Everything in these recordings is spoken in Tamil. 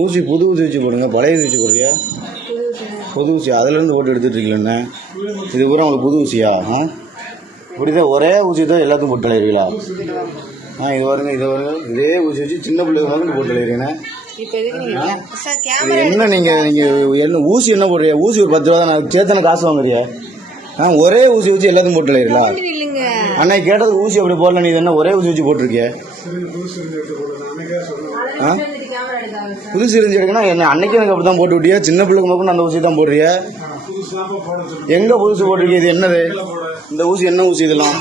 ஊசி புது ஊசி வச்சு போடுங்க. பழைய ஊசி வச்சு போடுறியா? புது ஊசி. அதுலேருந்து போட்டு எடுத்துட்டு இருக்கீங்களே இது பூரா உங்களுக்கு புது ஊசியா? ஆ? இப்படி தான் ஒரே ஊசி தான் எல்லாத்துக்கும் போட்டு அலையிறீங்களா? ஆ இது வருங்க இது வருங்க இதே ஊசி வச்சு சின்ன பிள்ளைங்க மாதிரி போட்டு அலையிறீங்க. இப்போ எதுக்கு நீங்க சார் இது கேமரா என்ன நீங்கள் நீங்கள் என்ன ஊசி என்ன போடுறியா? ஊசி ஒரு பத்து ரூபா தான் நான் சேத்தனை காசு வாங்குறியா? ஆ ஒரே ஊசி வச்சு எல்லாத்துக்கும் போட்டு அலையிறீங்களா? அன்னைக்கு கேட்டது ஊசி அப்படி போடல நீ என்ன ஒரே ஊசி வச்சு போட்டிருக்கிய? புது சிரிஞ்சு எடுக்கணும் என்ன? அன்னைக்கு எனக்கு அப்படி தான் போட்டு விட்டியா. சின்ன பிள்ளைங்க மட்டும் அந்த ஊசி தான் போடுறிய. எங்க புதுசு போட்டிருக்கீங்க? இது என்னது? இந்த ஊசி என்ன ஊசி இதெல்லாம்?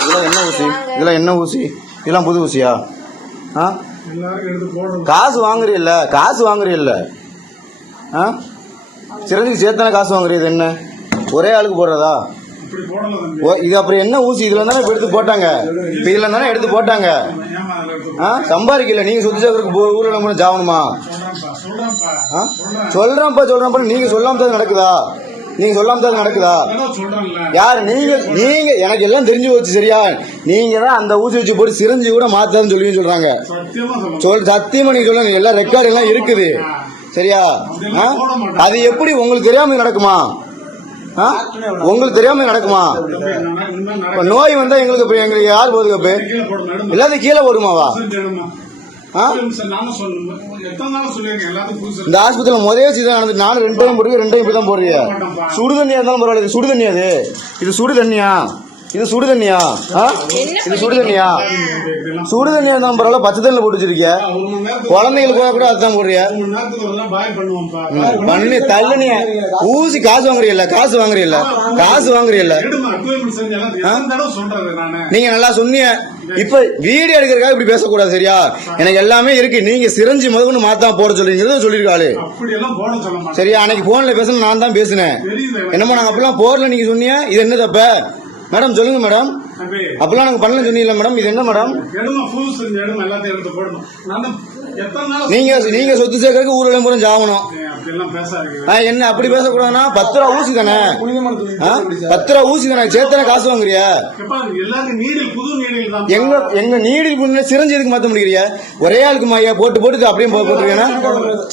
இதெல்லாம் என்ன ஊசி? இதெல்லாம் என்ன ஊசி? இதெல்லாம் புது ஊசியா? ஆ? காசு வாங்குறீல்ல? காசு வாங்குறீல்ல? ஆ? சிறந்துக்கு சேர்த்தானே காசு வாங்குறீ? இது என்ன? ஒரே ஆளுக்கு போடுறதா? இது அப்புறம் என்ன ஊசி? இதுல தானே எடுத்து போட்டாங்க. இதுல தானே எடுத்து போட்டாங்க. சம்பாதிக்கல. நீங்க சுத்தி சேர்க்கறதுக்கு ஊர்ல நம்ம ஜாவணுமா? சொல்றேன்ப்பா சொல்றேன்ப்பா நீங்க சொல்லாம தான் நடக்குதா? நீங்க சொல்லாம தான் நடக்குதா? யார்? நீங்க நீங்க எனக்கு எல்லாம் தெரிஞ்சு போச்சு சரியா? நீங்க தான் அந்த ஊசி வச்சு போட்டு சிரிஞ்சு கூட மாத்தாதுன்னு சொல்லி சொல்றாங்க சொல் சத்தியமா நீங்க சொல்லுங்க. எல்லாம் ரெக்கார்டு எல்லாம் இருக்குது. சரியா? அது எப்படி உங்களுக்கு தெரியாம நடக்குமா? உங்களுக்கு தெரியாம நடக்குமா? நோய் வந்தா எங்களுக்கு எங்களுக்கு யார் பாதுகாப்பு எல்லாத்தையும் கீழே போடுமாவா? ஆ? இந்த ஆஸ்பத்திரியில முதல் சீதான் நடந்து நானும் ரெண்டு டைம் போடுறீங்க ரெண்டு டைம் இப்படி தான் போடுறீங்க. சுடு தண்ணியா இருந்தாலும் பரவாயில்ல இது சுடு தண்ணி அது இது சுடு தண்ணியா? இது சுடு தண்ணியா ஆ? இது சுடு தண்ணியா சுடு தண்ணியா இருந்தாலும் பரவாயில்ல. பச்சை தண்ணியில் போட்டு வச்சிருக்கிய. குழந்தைங்களுக்கு கூட கூட அதுதான் போடுறிய. பண்ணி தள்ளுனிய. ஊசி காசு வாங்குறீல்ல காசு வாங்குறீல்ல காசு வாங்குறீல்ல நீங்க நல்லா சொன்னீங்க இப்ப வீடியோ எடுக்கிறதுக்காக இப்படி பேசக்கூடாது சரியா? எனக்கு எல்லாமே இருக்கு. நீங்க சிரஞ்சி முதல்ல மாத்தாம போட சொல்றீங்கிறத சொல்லிருக்காளு சரியா அன்னைக்கு போன்ல பேசணும் நான் தான் பேசினேன். என்னமோ நாங்க அப்பெல்லாம் போர்ல நீங்க சொன்னீங்க இது என்ன தப்ப மேடம் சொல்லுங்க மேடம். அப்பெல்லாம் நாங்க பண்ணல சொன்னீங்கல்ல மேடம். இது என்ன மேடம்? எடுமா புது செஞ்ச இடம் எல்லாத்தையும் எடுத்து போடணும். நான் தான் எத்தனை நாள் நீங்க நீங்க சொத்து சேர்க்கறதுக்கு ஊர்ல பூரா ஜாகணும் என்ன அப்படி பேசக்கூடாதுன்னா? பத்து ரூபா ஊசி தானே? பத்து ரூபா ஊசி தானே? சேர்த்தானே காசு வாங்குறிய? எங்க எங்க நீடில் புண்ணு சிரஞ்சு எதுக்கு மாத்த முடியறிய ஒரே ஆளுக்கு மாயா போட்டு போட்டு அப்படியே போட்டுருக்கேன்னா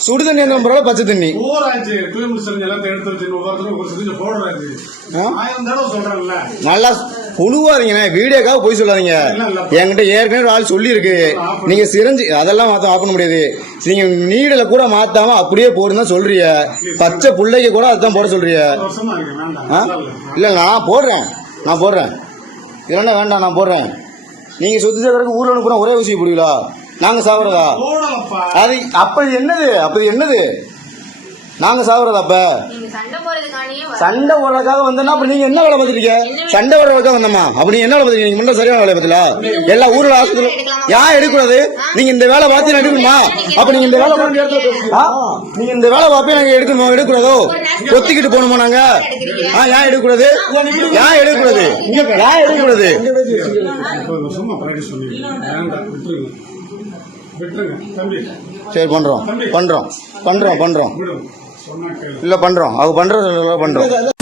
சுடு தண்ணி இருந்தாலும் பரவாயில்ல பச்சை தண்ணி. நல்லா புழுவாதீங்கண்ணே வீடியோக்காக போய் சொல்லாதீங்க. என்கிட்ட ஏற்கனவே ஆள் சொல்லியிருக்கு. நீங்க சிரஞ்சு அதெல்லாம் மாத்த ஆஃப் பண்ண முடியாது. நீங்க நீடல கூட மாத்தாம அப்படியே போடுன்னு சொல்றிய பச்சை புள்ளைக்கு கூட அதுதான் போட சொல்றிய? இல்ல நான் போடுறேன். நான் போடுறேன். இல்லைன்னா வேண்டாம் நான் போடுறேன். நீங்க சொத்து சேர்க்கறதுக்கு ஊர்ல அனுப்புற ஒரே ஊசி போடுவீங்களா? நாங்க சாப்பிட்றதா அது அப்ப என்னது? அப்ப என்னது? நாங்க சாப்பிட்றதா அப்ப? சண்டை போடுறதுக்காக வந்தோம்னா அப்ப நீங்க என்ன வேலை பார்த்துருக்கீங்க சண்டை போடுறதுக்காக வந்தோமா அப்ப நீங்க என்ன வேலை பார்த்துருக்கீங்க நீங்க முன்ன சரியான வேலை பார்த்தல எல்லா ஊர்ல ஆஸ்பத்திரி ஏன் எடுக்கூடாது நீங்க இந்த வேலை பார்த்து எடுக்கணுமா? அப்ப நீங்க இந்த வேலை? நீங்க இந்த வேலை பார்த்து நாங்க எடுக்கணுமா? எடுக்கூடாதோ ஒத்திக்கிட்டு போகணுமா நாங்க? ஆ ஏன் எடுக்கக்கூடாது? ஏன் எடுக்கக்கூடாது? ஏன் தம்பி. சரி பண்றோம். பண்றோம். பண்றோம் பண்றோம். இல்ல பண்றோம். அவங்க பண்றது பண்றோம்.